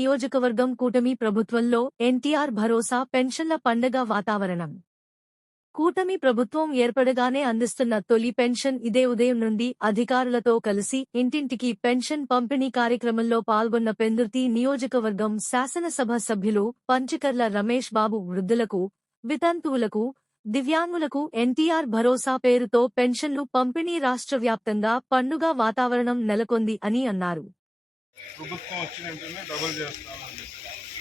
నియోజకవర్గం కూటమి ప్రభుత్వంలో ఎన్టీఆర్ భరోసా పెన్షన్ల పండగ వాతావరణం. కూటమి ప్రభుత్వం ఏర్పడగానే అందిస్తున్న తొలి పెన్షన్ ఇదే ఉదయం నుండి అధికారులతో కలిసి ఇంటింటికి పెన్షన్ పంపిణీ కార్యక్రమంలో పాల్గొన్న పెందుర్తి నియోజకవర్గం శాసనసభ సభ్యులు పంచకర్ల రమేష్ బాబు వృద్ధులకు వితంతువులకు దివ్యాంగులకు ఎన్టీఆర్ భరోసా పేరుతో పెన్షన్లు పంపిణీ రాష్ట్ర వ్యాప్తంగా పండుగ వాతావరణం నెలకొంది అని అన్నారు. ప్రభుత్వం వచ్చిన వెంటనే డబుల్ చేస్తామండి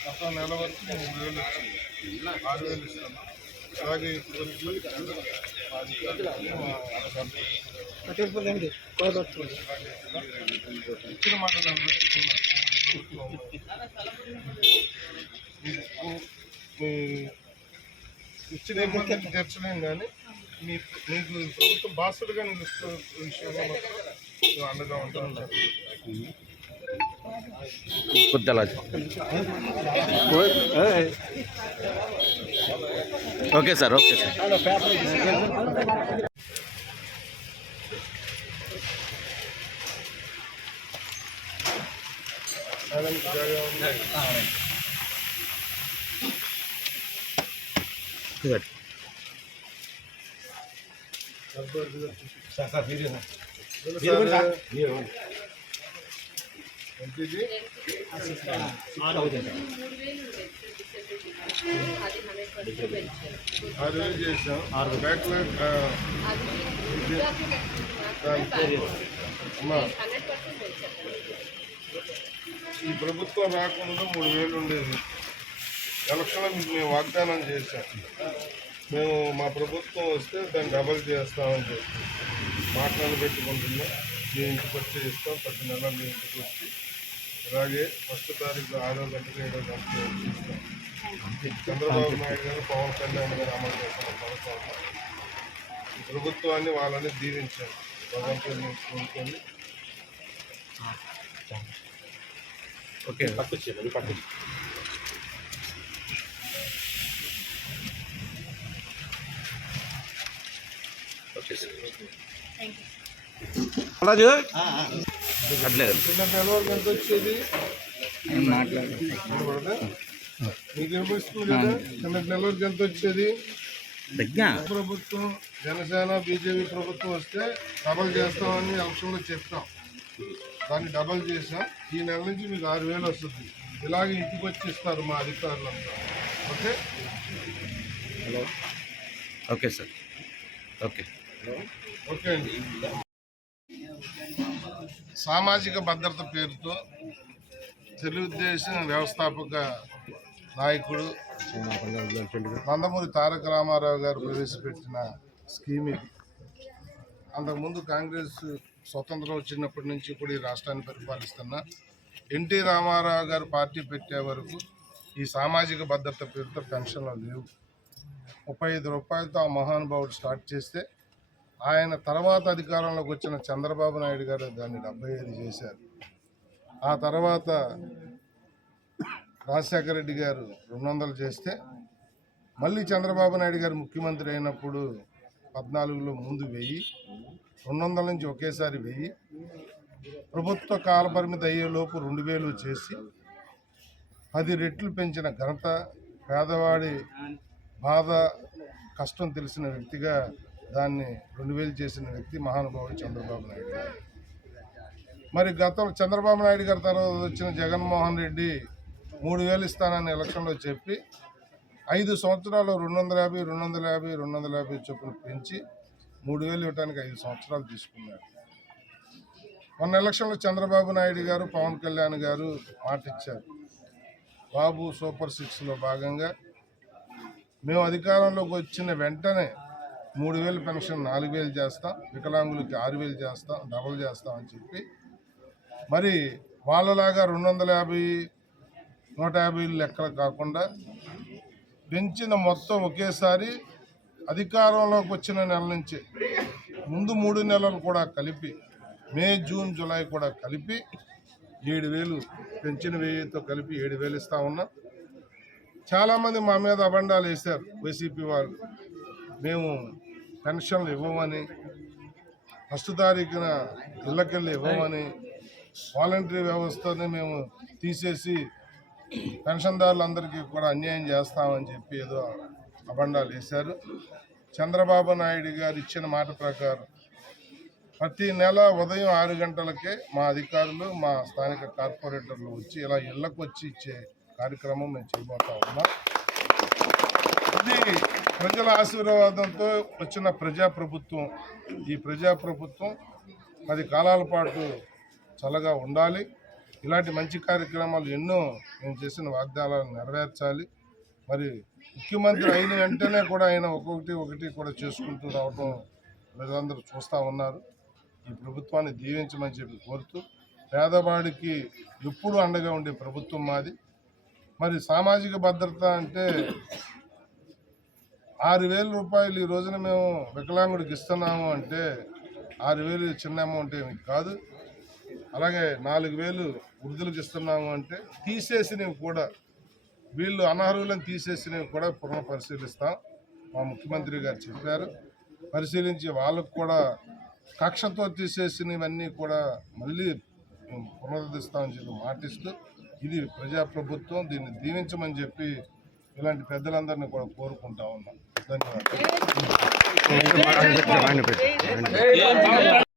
గత నెల వరకు మూడు వేలు వచ్చింది ఆరు వేలు ఇస్తాను అలాగే ఇప్పటివరకు ఇచ్చిన మాట మీకు మీ ఇచ్చిన ఇబ్బంది తీర్చలేం కానీ మీ మీకు ప్రభుత్వం బాసులుగా నిలుస్తున్న విషయంలో మాత్రం అండగా ఉంటాం. కొద్దిలా ఓకే సార్ ఓకే సార్ అలాంటి జాగా ఉంది ఎంతది ఆరు వేలు చేసాం బ్యాక్లాగ్ ఈ ప్రభుత్వం రాకుండా మూడు వేలు ఉండేది. ఎలక్షన్లో మీకు మేము వాగ్దానం చేశాం. మేము మా ప్రభుత్వం వస్తే దాన్ని డబల్ చేస్తామని చెప్పి మాట్లాడబెట్టుకుంటున్నాం మీ ఇంటికి వచ్చి ఇస్తాం. ప్రతి నెల మీ ఇంటికి వచ్చి అలాగే ఫస్ట్ తారీఖు ఆరో గంటకు ఏడో గంటకు ఇస్తాం చంద్రబాబు నాయుడు గారు పవన్ కళ్యాణ్ గారు అమలు చేస్తున్న పథకాలు ప్రభుత్వాన్ని వాళ్ళని దీవించారు భగవంతుని కోరుకొని. ఓకే ఓకే సార్ అట్లేదు. ఎంత వచ్చేది? మీకు చిన్న నెలవరకు ఎంత వచ్చేది? ప్రభుత్వం జనసేన బీజేపీ ప్రభుత్వం వస్తే డబల్ చేస్తామని ఎలక్షన్లో చెప్పాం దాన్ని డబల్ చేసాం ఈ నెల నుంచి మీకు ఆరు వేలు వస్తుంది. ఇలాగే ఇంటికి వచ్చి ఇస్తారు మా అధికారులంతా okay? Okay sir. Okay. Okay అండి. సామాజిక భద్రత పేరుతో తెలుగుదేశం వ్యవస్థాపక నాయకుడు నందమూరి తారక రామారావు గారు ప్రవేశపెట్టిన స్కీమ్ ఇది. అంతకుముందు కాంగ్రెస్ స్వతంత్రం వచ్చినప్పటి నుంచి కూడా ఈ రాష్ట్రాన్ని పరిపాలిస్తున్న ఎన్టీ రామారావు గారు పార్టీ పెట్టే వరకు ఈ సామాజిక భద్రత పేరుతో పెన్షన్లు లేవు. ముప్పై ఐదు రూపాయలతో ఆ మహానుభావుడు స్టార్ట్ చేస్తే ఆయన తర్వాత అధికారంలోకి వచ్చిన చంద్రబాబు నాయుడు గారు దాన్ని డెబ్బై ఐదు చేశారు. ఆ తర్వాత రాజశేఖర రెడ్డి గారు రెండు వందలు చేస్తే మళ్ళీ చంద్రబాబు నాయుడు గారు ముఖ్యమంత్రి అయినప్పుడు పద్నాలుగులో ముందు వెయ్యి రెండు వందల నుంచి ఒకేసారి వెయ్యి ప్రభుత్వ కాలపరిమితి అయ్యేలోపు రెండు వేలు చేసి పది రెట్లు పెంచిన ఘనత పేదవాడి బాధ కష్టం తెలిసిన వ్యక్తిగా దాన్ని రెండు వేలు చేసిన వ్యక్తి మహానుభావుడు చంద్రబాబు నాయుడు గారు. మరి గతంలో చంద్రబాబు నాయుడు గారి తర్వాత వచ్చిన జగన్మోహన్ రెడ్డి మూడు వేలు ఇస్తానని ఎలక్షన్లో చెప్పి ఐదు సంవత్సరాలు రెండు వందల యాభై రెండు వందల యాభై రెండు వందల యాభై చొప్పున పెంచి మూడు వేలు ఇవ్వడానికి ఐదు సంవత్సరాలు తీసుకున్నారు. మొన్న ఎలక్షన్లో చంద్రబాబు నాయుడు గారు పవన్ కళ్యాణ్ గారు మాట ఇచ్చారు. బాబు సూపర్ సిక్స్లో భాగంగా మేము అధికారంలోకి వచ్చిన వెంటనే మూడు వేలు పెన్షన్ నాలుగు వేలు చేస్తాం వికలాంగులకి ఆరు వేలు చేస్తాం డబల్ చేస్తాం అని చెప్పి మరి వాళ్ళలాగా రెండు వందల యాభై నూట యాభై లెక్కలు కాకుండా పెంచిన మొత్తం ఒకేసారి అధికారంలోకి వచ్చిన నెల నుంచి ముందు మూడు నెలలు కూడా కలిపి మే జూన్ జూలై కూడా కలిపి ఏడు వేలు పెంచిన వెయ్యితో కలిపి ఏడు వేలు ఇస్తా ఉన్నా. చాలామంది మా మీద అబండాలు వేశారు వైసీపీ వాళ్ళు. మేము పెన్షన్లు ఇవ్వమని ఫస్ట్ తారీఖున ఇళ్ళకెళ్ళి ఇవ్వమని వాలంటరీ వ్యవస్థని మేము తీసేసి పెన్షన్దారులందరికీ కూడా అన్యాయం చేస్తామని చెప్పి ఏదో అబండాలు వేశారు. చంద్రబాబు నాయుడు గారు ఇచ్చిన మాట ప్రకారం ప్రతి నెల ఉదయం ఆరు గంటలకే మా అధికారులు మా స్థానిక కార్పొరేటర్లు వచ్చి ఇలా ఇళ్ళకు వచ్చి ఇచ్చే కార్యక్రమం మేము చేయబోతా ఉన్నాం. ఇది ప్రజల ఆశీర్వాదంతో వచ్చిన ప్రజాప్రభుత్వం ఈ ప్రజాప్రభుత్వం పది కాలాల పాటు చల్లగా ఉండాలి. ఇలాంటి మంచి కార్యక్రమాలు ఎన్నో మేము చేసిన వాగ్దానాలను నెరవేర్చాలి. మరి ముఖ్యమంత్రి అయిన వెంటనే కూడా ఆయన ఒక్కొక్కటి ఒకటి కూడా చేసుకుంటూ రావటం ప్రజలందరూ చూస్తూ ఉన్నారు. ఈ ప్రభుత్వాన్ని దీవించమని చెప్పి కోరుతూ పేదవాడికి ఎప్పుడు అండగా ఉండే ప్రభుత్వం మాది. మరి సామాజిక భద్రత అంటే ఆరు వేల రూపాయలు ఈ రోజున మేము వికలాంగుడికి ఇస్తున్నాము అంటే ఆరు వేలు చిన్న అమౌంట్ ఏమి కాదు. అలాగే నాలుగు వేలు వృద్ధులకు ఇస్తున్నాము అంటే తీసేసినవి కూడా వీళ్ళు అనర్హులను తీసేసినవి కూడా పునః పరిశీలిస్తాం. మా ముఖ్యమంత్రి గారు చెప్పారు. పరిశీలించి వాళ్ళకు కూడా కక్షతో తీసేసినవన్నీ కూడా మళ్ళీ మేము పునరుద్ధరిస్తామని చెప్పి మాటిస్తూ ఇది ప్రజాప్రభుత్వం దీన్ని దీవించమని చెప్పి ఇలాంటి పెద్దలందరినీ కూడా కోరుకుంటా ఉన్నాం. ధన్యవాదాలు.